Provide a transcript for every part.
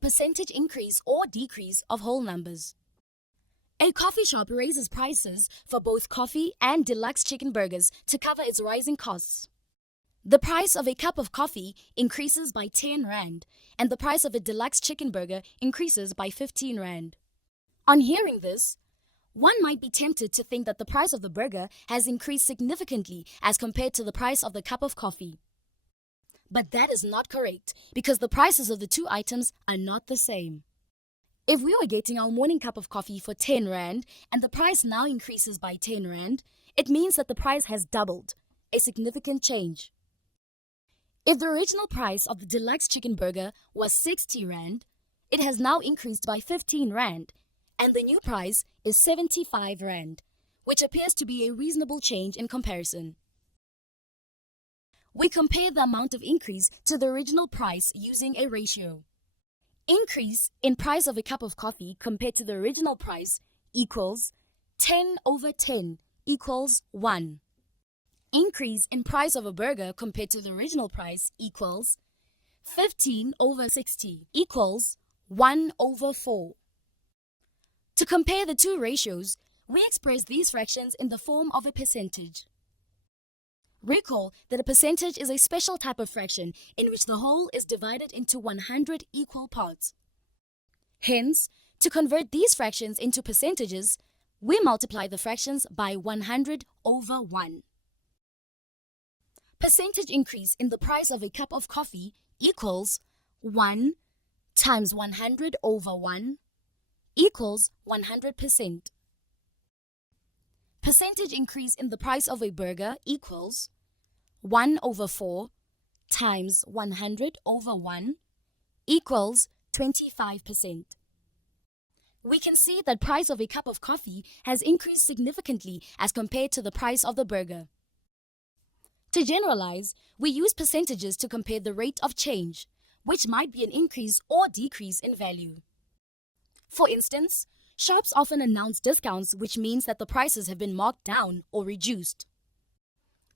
percentage increase or decrease of whole numbers. A coffee shop raises prices for both coffee and deluxe chicken burgers to cover its rising costs. The price of a cup of coffee increases by 10 Rand, and the price of a deluxe chicken burger increases by 15 Rand. On hearing this, one might be tempted to think that the price of the burger has increased significantly as compared to the price of the cup of coffee. But that is not correct, because the prices of the two items are not the same. If we were getting our morning cup of coffee for 10 Rand and the price now increases by 10 Rand, it means that the price has doubled, a significant change. If the original price of the deluxe chicken burger was 60 Rand, it has now increased by 15 Rand, and the new price is 75 Rand, which appears to be a reasonable change in comparison. We compare the amount of increase to the original price using a ratio. Increase in price of a cup of coffee compared to the original price equals 10/10 equals 1. Increase in price of a burger compared to the original price equals 15/60 equals 1/4. To compare the two ratios, we express these fractions in the form of a percentage. Recall that a percentage is a special type of fraction in which the whole is divided into 100 equal parts. Hence, to convert these fractions into percentages, we multiply the fractions by 100/1. Percentage increase in the price of a cup of coffee equals 1 times 100/1 equals 100%. Percentage increase in the price of a burger equals 1/4 times 100/1 equals 25%. We can see that price of a cup of coffee has increased significantly as compared to the price of the burger. To generalize, we use percentages to compare the rate of change, which might be an increase or decrease in value. For instance, shops often announce discounts, which means that the prices have been marked down or reduced.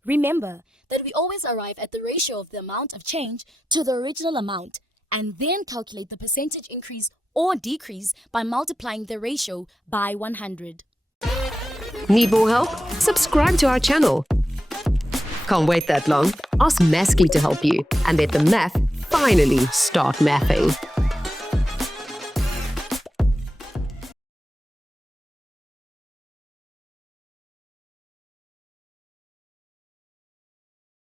Remember that we always arrive at the ratio of the amount of change to the original amount and then calculate the percentage increase or decrease by multiplying the ratio by 100. Need more help? Subscribe to our channel. Can't wait that long? Ask Masky to help you and let the math finally start mathing.